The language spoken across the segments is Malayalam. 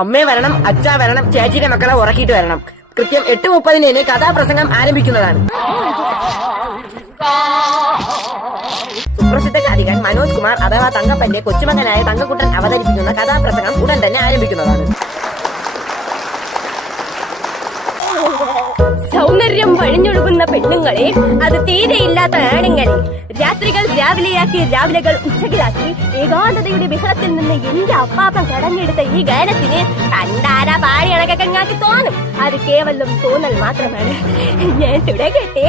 അമ്മേ വരണം അച്ഛ വരണം ചേച്ചിയുടെ മക്കളെ ഉറക്കിയിട്ട് വരണം. കൃത്യം എട്ട് മുപ്പതിന് കഥാപ്രസംഗം ആരംഭിക്കുന്നതാണ്. സുപ്രസിദ്ധ ഗായകൻ മനോജ് കുമാർ അഥവാ തങ്കപ്പന്റെ കൊച്ചുമകനായ തങ്കക്കുട്ടൻ അവതരിപ്പിക്കുന്ന കഥാപ്രസംഗം ഉടൻ തന്നെ ആരംഭിക്കുന്നതാണ്. സൗന്ദര്യം വഴിഞ്ഞൊഴുകുന്ന പെണ്ണുങ്ങളെ അത് തീരെയില്ലാത്ത ആണുങ്ങളെ. രാത്രികൾ രാവിലെയാക്കി രാവിലെകൾ ഉച്ചകിലാക്കി ഏകാന്തതയുടെ ബഹളത്തിൽ നിന്ന് എന്റെ അപ്പാപ്പ കടഞ്ഞെടുത്ത ഈ ഗാനത്തിന് കണ്ടാര പാടി അണക്കങ്ങാക്കി തോന്നും. അത് കേവലം തോന്നൽ മാത്രമാണ്. ഞാൻ തുടങ്ങട്ടെ.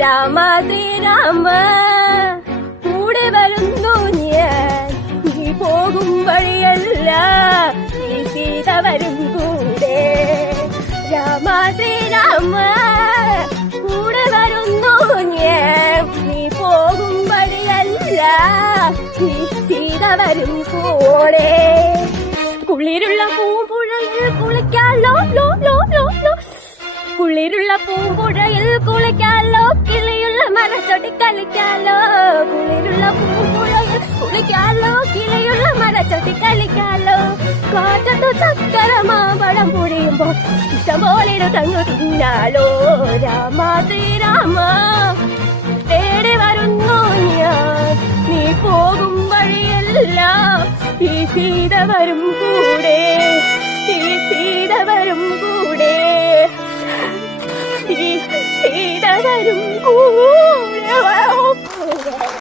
രാമ ശ്രീരാമ. വരും കൂടെ. രാമ ശ്രീരാമ കൂടെ വരുന്നു ഞാൻ. നീ പോകും വഴിയല്ല നീ സീത വരും കൂടെ. കുളിരുള്ള പൂമ്പുഴയിൽ കുളിക്കാലോ ലോ ലോ ലോ ലോ കുളിരുള്ള പൂമ്പുഴയിൽ കുളിക്കാലോ കിളിയുള്ള മനച്ചൊടി കളിക്കാലോ കുളിരുള്ള പൂമ്പുഴയിൽ കുളിക്കാലോ കിളിയുള്ള മനച്ചൊടി കളിക്കാലോ കാറ്റത്തു ചക്കര മാമ്പഴം പൊഴിയുമ്പോൾ ഇഷ്ടംപോലെ തങ്ങു തിന്നാലോ. രാമ ശ്രീരാമ തേടി വരുന്നു ഞാൻ. നീ പോകും വഴിയെല്ലാം. ഈ സീത വരും കൂടെ. ഈ സീത വരും കൂടെ. ഈ സീത വരും കൂടെ.